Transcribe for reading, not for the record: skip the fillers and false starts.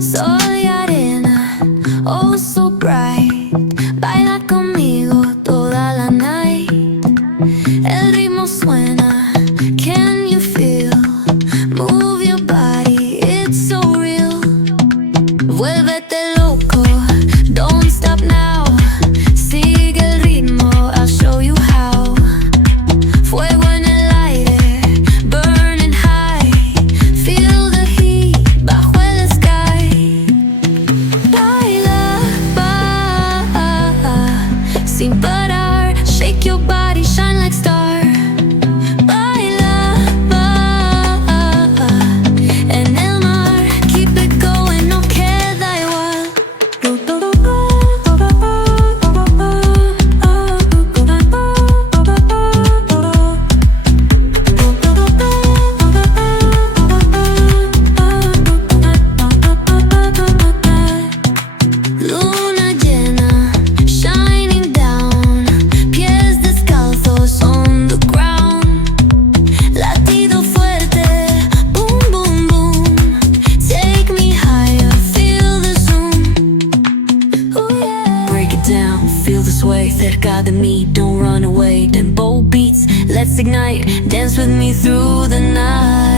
Soy arena, oh so bright. Baila conmigo toda la night. El ritmo suena, can you feel? Move your body, it's so real. Vuélvete loco, don't stop now. Sigue el ritmo, I'll show you how. Fuego en el aire, burning high. Feel the heat bajo el sky. Baila, sin parar. Shake your body, shine like star. Baila, en el mar. Keep it going, no queda igual. Luna llena, shining down. Pies descalzos on the ground. Latido fuerte, boom, boom, boom. Take me higher, feel the zoom. Ooh, yeah. Break it down, feel the sway. Cerca de mí, don't run away. Tempo beats, let's ignite. Dance with me through the night.